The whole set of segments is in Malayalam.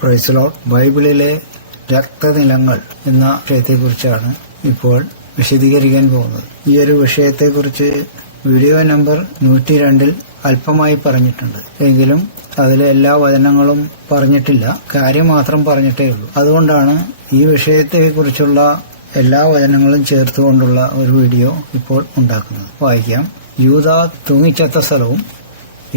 Praise Lord. ബൈബിളിലെ രക്തനിലങ്ങൾ എന്ന വിഷയത്തെക്കുറിച്ചാണ് ഇപ്പോൾ വിശദീകരിക്കാൻ പോകുന്നത്. ഈ ഒരു വിഷയത്തെക്കുറിച്ച് വീഡിയോ നമ്പർ 102 അല്പമായി പറഞ്ഞിട്ടുണ്ട്. എങ്കിലും അതിലെ എല്ലാ വചനങ്ങളും പറഞ്ഞിട്ടില്ല, കാര്യം മാത്രം പറഞ്ഞിട്ടേ ഉള്ളൂ. അതുകൊണ്ടാണ് ഈ വിഷയത്തെക്കുറിച്ചുള്ള എല്ലാ വചനങ്ങളും ചേർത്തുകൊണ്ടുള്ള ഒരു വീഡിയോ ഇപ്പോൾ ഉണ്ടാക്കുന്നത്. വായിക്കാം. യൂദ തൂങ്ങിച്ചത്ത സ്ഥലവും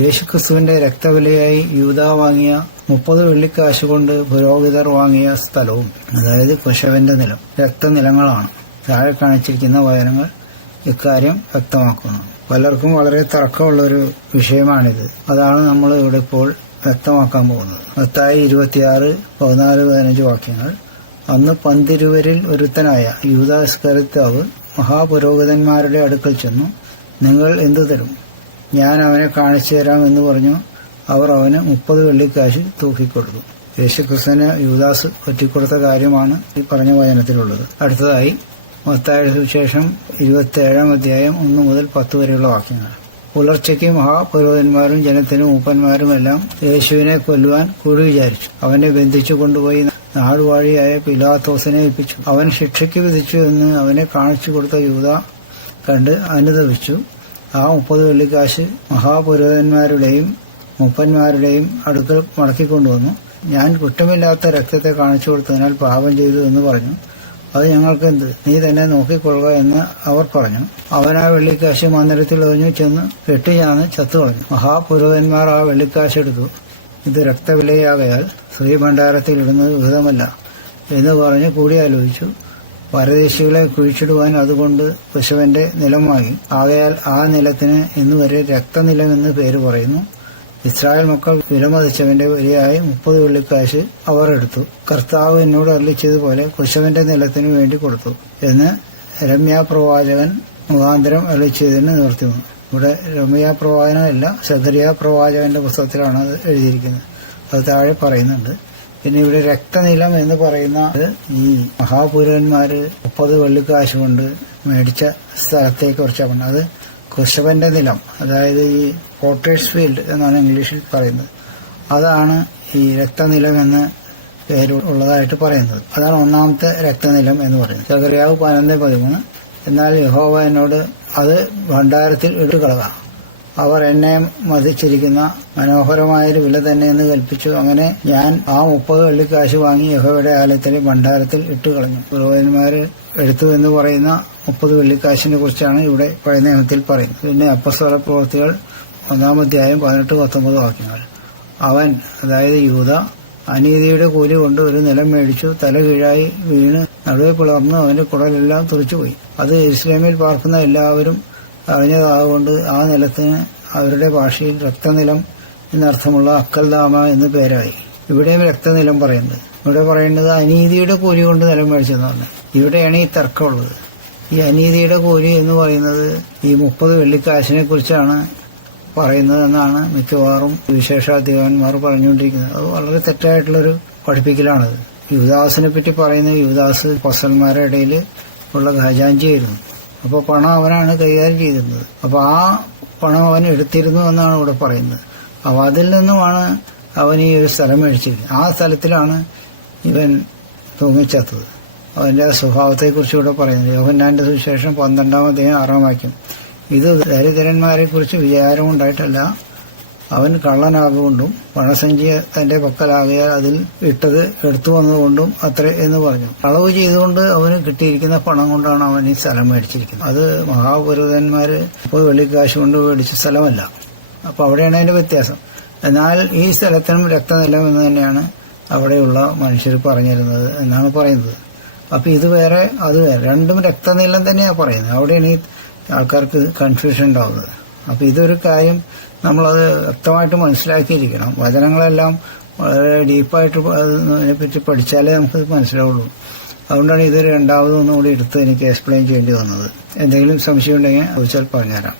യേശുക്രിസ്തുവിന്റെ രക്തവിലയായി യൂദ വാങ്ങിയ 30 വെള്ളിക്കാശ് കൊണ്ട് പുരോഹിതർ വാങ്ങിയ സ്ഥലവും, അതായത് കുശവന്റെ നിലം, രക്തനിലങ്ങളാണ്. താഴെ കാണിച്ചിരിക്കുന്ന വചനങ്ങൾ ഇക്കാര്യം വ്യക്തമാക്കുന്നു. പലർക്കും വളരെ തർക്കമുള്ളൊരു വിഷയമാണിത്. അതാണ് നമ്മൾ ഇവിടെ ഇപ്പോൾ വ്യക്തമാക്കാൻ പോകുന്നത്. മത്തായി 26, 14, 15 വാക്യങ്ങൾ. അന്ന് പന്തിരുവരിൽ ഒരുത്തനായ യൂദാ ഇസ്കറിയോത്ത് മഹാപുരോഹിതന്മാരുടെ അടുക്കൽ ചെന്നു, നിങ്ങൾ എന്തു തരും? ഞാൻ അവനെ കാണിച്ചു തരാം എന്ന് പറഞ്ഞു. അവർ അവന് 30 വെള്ളിക്കാശ് തൂക്കിക്കൊടുത്തു. യേശുക്രിസ്തുവിന് യൂദാസ് ഒറ്റിക്കൊടുത്ത കാര്യമാണ് ഈ പറഞ്ഞ വചനത്തിലുള്ളത്. അടുത്തതായി മത്തായിയുടെ സുവിശേഷം 27-ാം അധ്യായം 1 മുതൽ 10 വരെയുള്ള വാക്യങ്ങൾ. പുലർച്ചയ്ക്ക് മഹാപുരോഹിതന്മാരും ജനത്തിനും മൂപ്പന്മാരുമെല്ലാം യേശുവിനെ കൊല്ലുവാൻ കൂടി വിചാരിച്ചു. അവനെ ബന്ധിച്ചു കൊണ്ടുപോയി നാടുവാഴിയായ പിലാത്തോസിനെ ഏൽപ്പിച്ചു. അവൻ ശിക്ഷയ്ക്ക് വിധിച്ചു എന്ന് അവനെ കാണിച്ചു കൊടുത്ത യൂദ കണ്ട് അനുതപിച്ചു. ആ 30 വെള്ളിക്കാശ് മഹാപുരോഹിതന്മാരുടെയും മൂപ്പന്മാരുടെയും അടുക്കൽ മടക്കിക്കൊണ്ടുവന്നു. ഞാൻ കുറ്റമില്ലാത്ത രക്തത്തെ കാണിച്ചു കൊടുത്തതിനാൽ പാപം ചെയ്തു എന്ന് പറഞ്ഞു. അത് ഞങ്ങൾക്കെന്ത്? നീ തന്നെ നോക്കിക്കൊള്ളുക എന്ന് അവർ പറഞ്ഞു. അവൻ ആ വെള്ളിക്കാശ് മന്ദിരത്തിൽ എറിഞ്ഞു ചെന്ന് കെട്ടിയാന്ന് ചത്തുകളഞ്ഞു. മഹാപുരോഹിതന്മാർ ആ വെള്ളിക്കാശ് എടുത്തു. ഇത് രക്തവിലയാകയാൽ ശ്രീഭണ്ഡാരത്തിൽ ഇടുന്നത് വിഹിതമല്ല എന്ന് പറഞ്ഞ് കൂടിയാലോചിച്ചു. പരദേശികളെ കുഴിച്ചിടുവാൻ അതുകൊണ്ട് കുശവന്റെ നിലം വാങ്ങി. ആകയാൽ ആ നിലത്തിന് ഇന്നുവരെ രക്തനിലം എന്ന് പേര് പറയുന്നു. ഇസ്രായേൽ മക്കൾ വിലമതിച്ചവന്റെ വരിയായി 30 വെള്ളിക്കാശ് അവർ എടുത്തു. കർത്താവ് എന്നോട് അരുളിച്ചതുപോലെ കുശവന്റെ നിലത്തിനു വേണ്ടി കൊടുത്തു എന്ന് രമ്യാപ്രവാചകൻ മുഖാന്തരം അരുളിച്ചതിന് നിവർത്തി വന്നു. ഇവിടെ രമ്യാപ്രവാചകനല്ല, സെഖര്യാ പ്രവാചകന്റെ പുസ്തകത്തിലാണ് അത് എഴുതിയിരിക്കുന്നത്. അത് താഴെ പറയുന്നുണ്ട്. പിന്നെ ഇവിടെ രക്തനിലം എന്ന് പറയുന്നത് ഈ മഹാപുരോഹിതന്മാര് 30 വെള്ളിക്കാശ് കൊണ്ട് മേടിച്ച സ്ഥലത്തെ കുറിച്ചാണ്. അത് കുശവന്റെ നിലം, അതായത് ഈ പോട്ടേഴ്സ് ഫീൽഡ് എന്നാണ് ഇംഗ്ലീഷിൽ പറയുന്നത്. അതാണ് ഈ രക്തനിലം എന്ന് പേര് ഉള്ളതായിട്ട് പറയുന്നത്. അതാണ് ഒന്നാമത്തെ രക്തനിലം എന്ന് പറയുന്നത്. സെഖര്യാവ് 11:13. എന്നാൽ യഹോവ എന്നോട് അത് ഭണ്ഡാരത്തിൽ ഇട്ടുകളക, അവർ എന്നെ മതിച്ചിരിക്കുന്ന മനോഹരമായൊരു വില തന്നെ എന്ന് കൽപ്പിച്ചു. അങ്ങനെ ഞാൻ ആ 30 വെള്ളിക്കാശ് വാങ്ങി യഹോവയുടെ ആലയത്തിലെ ഭണ്ഡാരത്തിൽ ഇട്ടുകളഞ്ഞു. പുരോഹിതന്മാര് എടുത്തു എന്ന് പറയുന്ന 30 വെള്ളിക്കാശിനെ കുറിച്ചാണ് ഇവിടെ പഴയ നിയമത്തിൽ പറയുന്നത്. പിന്നെ അപ്പസ്തല പ്രവൃത്തികൾ 1-ാം അധ്യായം 18-19 വാക്യങ്ങൾ. അവൻ, അതായത് യൂദ, അനീതിയുടെ കൂലി കൊണ്ട് ഒരു നിലം മേടിച്ചു. തല കീഴായി വീണ് നടുവെ പിളർന്ന് അവന്റെ കുടലെല്ലാം തുറച്ചുപോയി. അത് യെരുശലേമിൽ പാർക്കുന്ന എല്ലാവരും അറിഞ്ഞതാകൊണ്ട് ആ നിലത്തിന് അവരുടെ ഭാഷയിൽ രക്തനിലം എന്നർത്ഥമുള്ള അക്കൽദാമ എന്ന് പേരായി. ഇവിടെയും രക്തനിലം പറയുന്നത്. ഇവിടെ പറയുന്നത് അനീതിയുടെ കൂലി കൊണ്ട് നിലം മേടിച്ചെന്ന് പറഞ്ഞു. ഇവിടെയാണ് ഈ തർക്കമുള്ളത്. ഈ അനീതിയുടെ കൂലി എന്ന് പറയുന്നത് ഈ 30 വെള്ളിക്കാശിനെ കുറിച്ചാണ് പറയുന്നതെന്നാണ് മിക്കവാറും വിശേഷാധികാരന്മാർ പറഞ്ഞുകൊണ്ടിരിക്കുന്നത്. അത് വളരെ തെറ്റായിട്ടുള്ളൊരു പഠിപ്പിക്കലാണത്. യൂദാസിനെ പറ്റി പറയുന്നത് യൂദാസ് അപ്പോസ്തലന്മാരുടെ ഇടയിൽ ഉള്ള ഖജാഞ്ചിയായിരുന്നു. അപ്പോൾ പണം അവനാണ് കൈകാര്യം ചെയ്തിരുന്നത്. അപ്പോൾ ആ പണം അവൻ എടുത്തിരുന്നു എന്നാണ് ഇവിടെ പറയുന്നത്. അപ്പോൾ അതിൽ നിന്നുമാണ് അവൻ ഈ ഒരു സ്ഥലം മേടിച്ചിരിക്കുന്നത്. ആ സ്ഥലത്തിലാണ് ഇവൻ തൂങ്ങിച്ചത്തത്. അവന്റെ സ്വഭാവത്തെക്കുറിച്ച് ഇവിടെ പറയുന്നത്. യോഹന്നാന്റെ സുവിശേഷം 12-ാം അധ്യായം 6-ാം വാക്യം. ഇത് ദരിദ്രന്മാരെ കുറിച്ച് വിചാരമുണ്ടായിട്ടല്ല, അവൻ കള്ളനാകൊണ്ടും പണസഞ്ചി തന്റെ പക്കലാകിയാൽ അതിൽ ഇട്ടത് എടുത്തു വന്നതുകൊണ്ടും അത്രേ എന്ന് പറഞ്ഞു. കളവ് ചെയ്തുകൊണ്ട് അവന് കിട്ടിയിരിക്കുന്ന പണം കൊണ്ടാണ് അവൻ ഈ സ്ഥലം മേടിച്ചിരിക്കുന്നത്. അത് മഹാപുരോഹിതന്മാര് 30 വെള്ളിക്കാശ് കൊണ്ട് മേടിച്ച സ്ഥലമല്ല. അപ്പൊ അവിടെയാണ് അതിന്റെ വ്യത്യാസം. എന്നാൽ ഈ സ്ഥലത്തിനും രക്തനിലം എന്ന് തന്നെയാണ് അവിടെയുള്ള മനുഷ്യർ പറഞ്ഞിരുന്നത് എന്നാണ് പറയുന്നത്. അപ്പൊ ഇത് വേറെ അത് വേറെ, രണ്ടും രക്തനിലം തന്നെയാണ് പറയുന്നത്. അവിടെയാണ് ഈ ആൾക്കാർക്ക് കൺഫ്യൂഷൻ ഉണ്ടാവുന്നത്. അപ്പൊ ഇതൊരു കാര്യം നമ്മളത് വ്യക്തമായിട്ട് മനസ്സിലാക്കിയിരിക്കണം. വചനങ്ങളെല്ലാം വളരെ ഡീപ്പായിട്ട് അതിനെപ്പറ്റി പഠിച്ചാലേ നമുക്കത് മനസ്സിലാവുള്ളൂ. അതുകൊണ്ടാണ് ഇത് രണ്ടാമതൊന്നും കൂടി എടുത്ത് എനിക്ക് എക്സ്പ്ലെയിൻ ചെയ്യേണ്ടി വന്നത്. എന്തെങ്കിലും സംശയം ഉണ്ടെങ്കിൽ ചോദിച്ചാൽ പറഞ്ഞുതരാം.